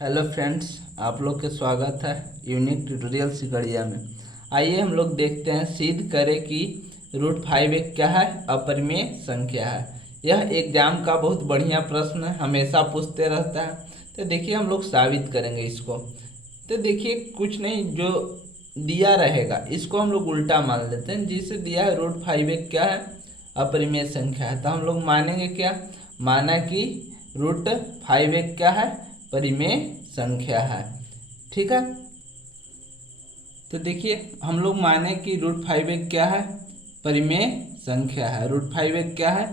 Hello friends, आप लोग के स्वागत है यूनिक ट्यूटोरियल सिकड़िया में। आइए हम लोग देखते हैं सिद्ध करें कि √5 एक क्या है, अपरिमेय संख्या है। यह एग्जाम का बहुत बढ़िया प्रश्न है, हमेशा पूछते रहता है। तो देखिए हम लोग साबित करेंगे इसको। तो देखिए कुछ नहीं, जो दिया रहेगा इसको हम लोग उल्टा मान लेते हैं। जिसे दिया है √5 एक क्या है, अपरिमेय संख्या है। तो हम लोग मानेंगे क्या, माना कि √5 एक क्या है, परिमेय संख्या है। ठीक है, तो देखिए हम लोग माने कि √5 एक क्या है, परिमेय संख्या है। √5 एक क्या है,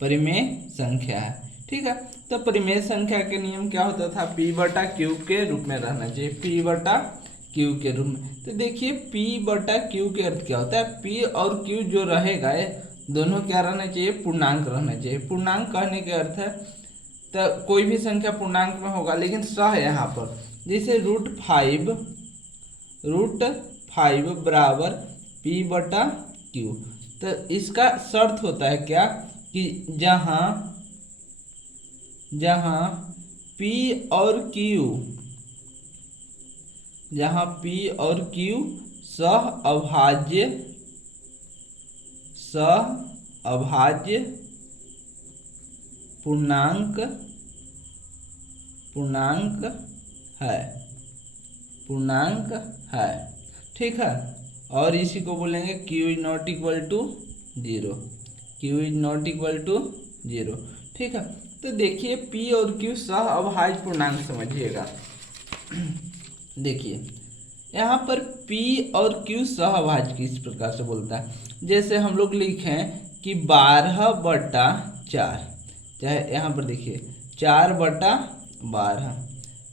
परिमेय संख्या है। ठीक है, तो परिमेय संख्या के नियम क्या होता था, P/Q के रूप में रहना चाहिए, P/Q के रूप में। तो देखिए P/Q के अर्थ क्या होता है, P और Q जो रहेगा ये दोनों क्या रहना चाहिए, पूर्णांक रहना चाहिए। पूर्णांक कहने के अर्थ है तो कोई भी संख्या पूर्णांक में होगा, लेकिन सह यहाँ पर जैसे √5 बराबर P/Q। तो इसका शर्त होता है क्या कि जहाँ जहाँ P और Q जहाँ P और Q सह अभाज्य पूर्णांक है, ठीक है। और इसी को बोलेंगे Q is not equal to 0, ठीक है। तो देखिए P और Q सह अभाज्य पूर्णांक समझिएगा। देखिए यहाँ पर P और Q सह अभाज्य किस प्रकार से बोलता है, जैसे हम लोग लिखें कि 12/4, चाहे यहाँ पर देखिए 4/12,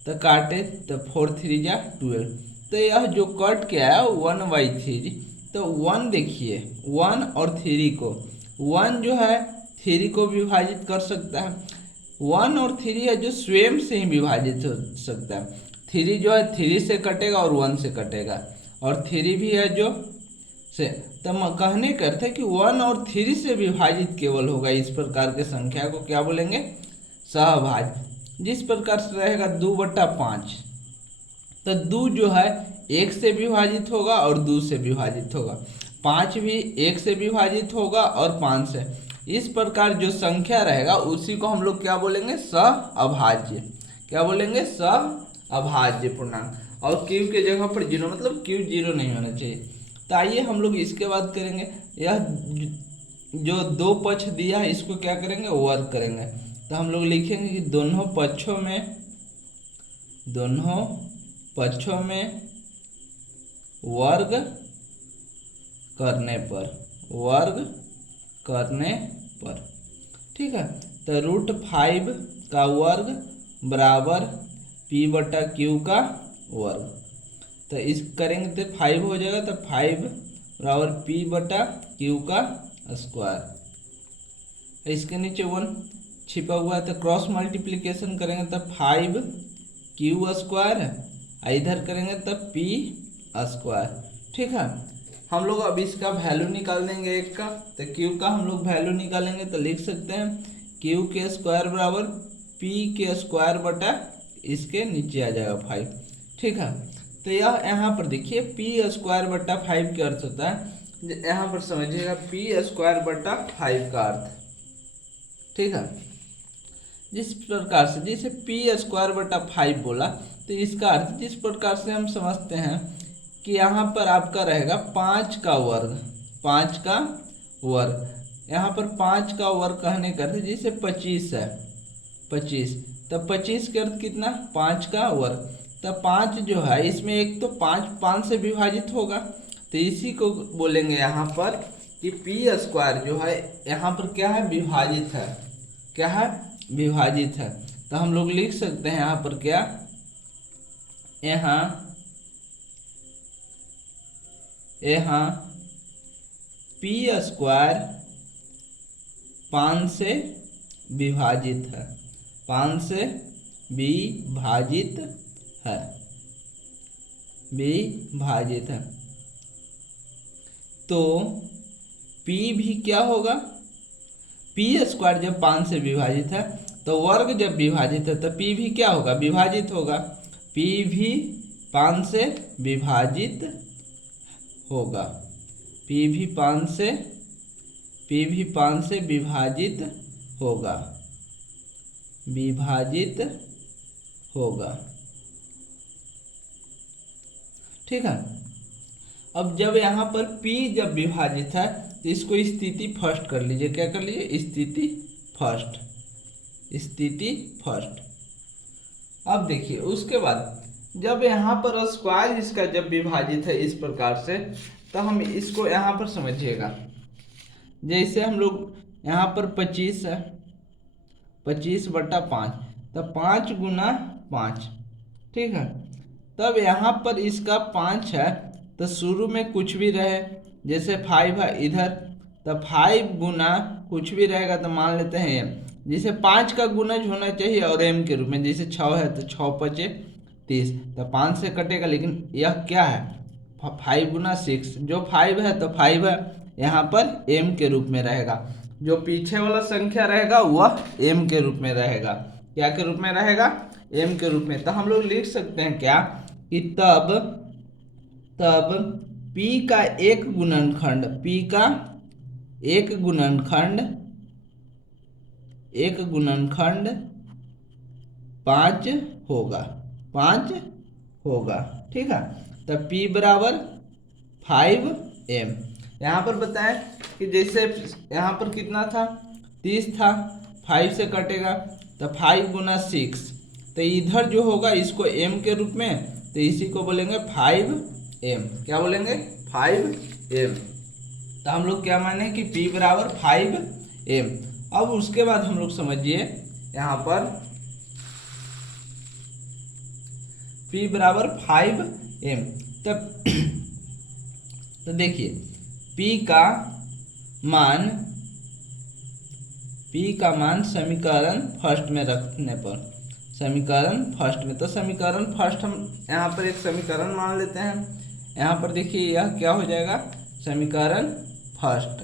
तो काटे तो 4 3 जा 12। तो यह जो कट के आया 1/3। तो 1 देखिए 1 और 3 को, 1 जो है 3 को विभाजित कर सकता है। 1 और 3 है जो स्वयं से ही विभाजित हो सकता है। 3 जो है 3 से कटेगा और 1 से कटेगा, और 3 भी है जो से। तो कहने का अर्थ है कि 1 और 3 से विभाजित केवल होगा। इस प्रकार के संख्या को क्या बोलेंगे, सहभाज्य। जिस प्रकार से रहेगा 2/5, तो 2 जो है 1 से विभाजित होगा और 2 से विभाजित होगा। 5 भी 1 से विभाजित होगा और 5 से। इस प्रकार जो संख्या रहेगा उसी को हम लोग क्या बोलेंगे, सहअभाज्य। क्या बोलेंगे, सहअभाज्य पूर्णांक। और Q के जगह पर 0, मतलब Q 0 नहीं होना चाहिए। तो आइए हम लोग इसके बाद करेंगे, यह जो दो पक्ष दिया है इसको क्या करेंगे, वर्ग करेंगे। तो हम लोग लिखेंगे कि दोनों पक्षों में वर्ग करने पर, ठीक है। तो √5 का वर्ग बराबर P/Q का वर्ग। तो इस करेंगे तो 5 हो जाएगा, तो 5 बराबर P/Q का स्क्वायर। इसके नीचे 1 छिपा हुआ है, तो क्रॉस मल्टीप्लिकेशन करेंगे तो 5Q², इधर करेंगे तो P², ठीक है। हम लोग अब इसका वैल्यू निकाल देंगे एक का। तो Q का हम लोग वैल्यू निकालेंगे तो लिख सकते हैं Q² बराबर P² बटा इसके नीचे आ जाएगा 5, ठीक है। तो यह यहाँ पर देखिए P² बटा 5 का अर्थ होता है, यहाँ पर समझिएगा P² बटा 5 का अर्थ, ठीक है। जिस प्रकार से जैसे P² बटा 5 बोला, तो इसका अर्थ जिस प्रकार से हम समझते हैं कि यहाँ पर आपका रहेगा 5 का वर्ग। यहाँ पर 5 का वर्ग कहने का अर्थ जैसे 25 है, 25, तो 25 के अर्थ कितना, 5 का वर्ग। तो 5 जो है इसमें एक तो 5 से विभाजित होगा, तो इसी को बोलेंगे यहाँ पर कि P² जो है यहाँ पर क्या है, विभाजित है। क्या है, विभाजित है। तो हम लोग लिख सकते हैं यहाँ पर क्या, यहाँ P² 5 से विभाजित है, 5 से विभाजित है। तो P भी क्या होगा, P² जब 5 से विभाजित है तो वर्ग जब विभाजित है तो पी भी क्या होगा, विभाजित होगा। पी भी 5 से विभाजित होगा। पी भी 5 से विभाजित होगा, विभाजित होगा। ठीक है। अब जब यहाँ पर P जब विभाजित है तो इसको स्थिति फर्स्ट कर लीजिए। क्या कर लीजिए, स्थिति फर्स्ट, स्थिति फर्स्ट। अब देखिए उसके बाद जब यहाँ पर स्क्वायर इसका जब विभाजित है इस प्रकार से, तो हम इसको यहाँ पर समझिएगा। जैसे हम लोग यहाँ पर 25 है, 25/5, तो 5 गुना 5। ठीक है। तब यहाँ पर इसका 5 है तो शुरू में कुछ भी रहे, जैसे 5 है इधर, तो 5 गुना कुछ भी रहेगा तो मान लेते हैं m। जैसे 5 का गुणज होना चाहिए और m के रूप में, जैसे 6 है तो 6 × 5 = 30, तो 5 से कटेगा। लेकिन यह क्या है, 5 गुना 6, जो 5 है तो 5 है यहाँ पर m के रूप में रहेगा। जो पीछे वाला संख्या रहेगा वह m के रूप में रहेगा। क्या के रूप में रहेगा, m के रूप में। तो हम लोग लिख सकते हैं क्या कि तब P का एक गुणनखंड, P का एक गुणनखंड 5 होगा, 5 होगा। ठीक है। तब P बराबर 5m। यहाँ पर बताएं कि जैसे यहाँ पर कितना था, 30 था, 5 से कटेगा तो 5 गुना 6, तो इधर जो होगा इसको m के रूप में, तो इसी को बोलेंगे 5m। क्या बोलेंगे, 5m। तो हम लोग क्या माने कि P बराबर 5m। अब उसके बाद हम लोग समझिए यहाँ पर P बराबर 5m। तब तो देखिए P का मान समीकरण फर्स्ट में रखने पर, समीकरण फर्स्ट में, तो समीकरण फर्स्ट हम यहाँ पर एक समीकरण मान लेते हैं। यहाँ पर देखिए यह क्या हो जाएगा, समीकरण फर्स्ट,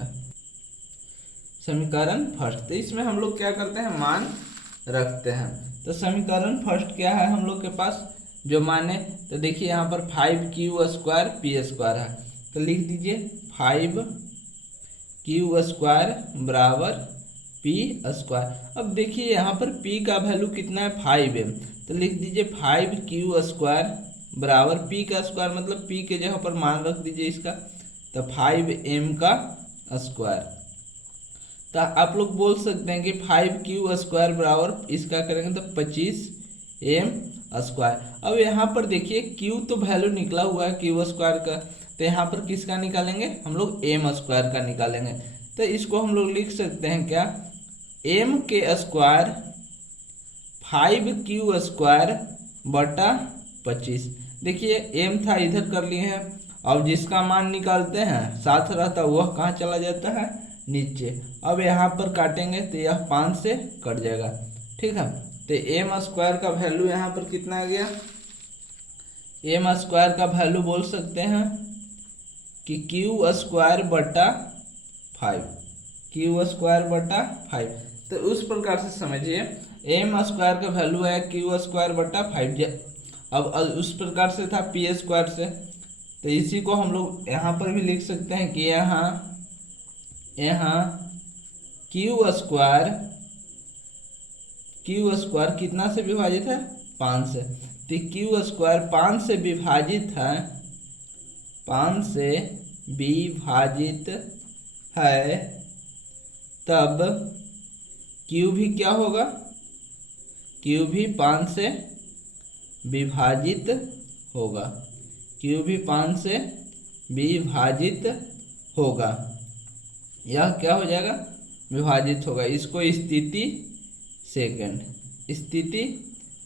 समीकरण फर्स्ट। तो इसमें हम लोग क्या करते हैं, मान रखते हैं। तो समीकरण फर्स्ट क्या है हम लोग के पास जो माने, तो देखिए यहाँ पर 5q² p² है, तो लिख दीजिए 5q² बराबर p²। अब देखिए यहाँ पर p का वैल्यू कितना है, 5m, तो लिख दीजिए 5q² बराबर p² मतलब p के जगह पर मान रख दीजिए इसका, तो 5m²। तो आप लोग बोल सकते हैं कि 5q² बराबर इसका करेंगे तो 25m²। अब यहाँ पर देखिए q तो वैल्यू निकला हुआ है q² का, तो यहाँ पर किसका निकालेंगे, हम लोग m² का निकालेंगे। तो इसको हम लोग लिख सकते हैं क्या, m के स्क्वायर 5q² बटा 25। देखिए m था इधर कर लिए हैं, अब जिसका मान निकालते हैं साथ रहता वह कहाँ चला जाता है, नीचे। अब यहाँ पर काटेंगे तो यह 5 से कट जाएगा। ठीक है। तो m² का वैल्यू यहाँ पर कितना आ गया, m² का वैल्यू बोल सकते हैं कि q² बटा 5, q² बटा 5। तो उस प्रकार से समझिए m² का वैल्यू है q² बटा 5। अब उस प्रकार से था p² से, तो इसी को हम लोग यहाँ पर भी लिख सकते हैं कि यहाँ q² कितना से विभाजित है, 5 से। तो q² 5 से विभाजित है, 5 से विभाजित है, तब q भी क्या होगा, q भी 5 से विभाजित होगा, q भी 5 से विभाजित होगा। यह क्या हो जाएगा, विभाजित होगा। इसको स्थिति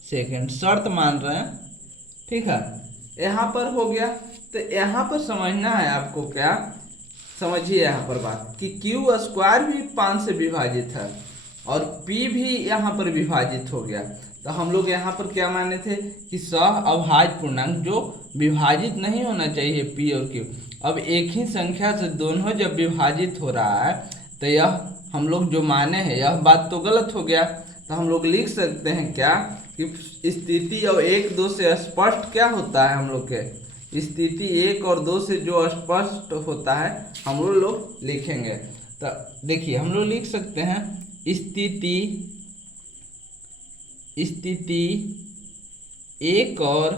सेकंड शर्त मान रहे हैं। ठीक है। यहाँ पर हो गया। तो यहाँ पर समझना है आपको, क्या समझिए यहाँ पर बात कि q² भी 5 से विभाजित है और p भी यहाँ पर विभाजित हो गया। तो हम लोग यहाँ पर क्या माने थे कि सहअभाज्य पूर्णांक जो विभाजित नहीं होना चाहिए p और q, अब एक ही संख्या से दोनों जब विभाजित हो रहा है तो यह हम लोग जो माने हैं यह बात तो गलत हो गया। तो तो हम लोग लिख सकते हैं क्या कि स्थिति और 1 2 से स्पष्ट क्या होता है, हम लोग के स्थिति 1 और 2 से जो स्पष्ट होता है हम लोग लिखेंगे। तो देखिए हम लोग लिख सकते हैं स्थिति 1 और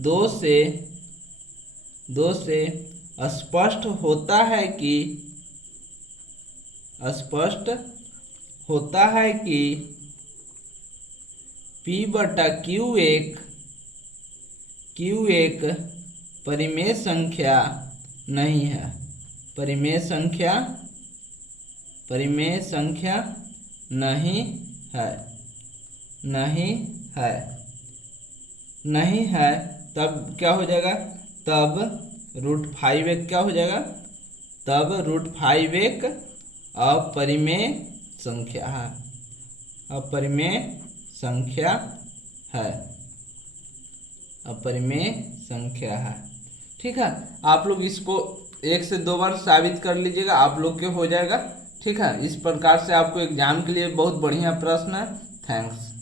2 से स्पष्ट होता है कि P बटा Q एक परिमेय संख्या नहीं है, परिमेय संख्या नहीं है। तब क्या हो जाएगा, तब √5 एक क्या हो जाएगा, तब √5 एक अपरिमेय संख्या है, अपरिमेय संख्या है। ठीक है, आप लोग इसको 1 से 2 बार साबित कर लीजिएगा, आप लोग के हो जाएगा। ठीक है, इस प्रकार से आपको एग्जाम के लिए बहुत बढ़िया प्रश्न है। थैंक्स।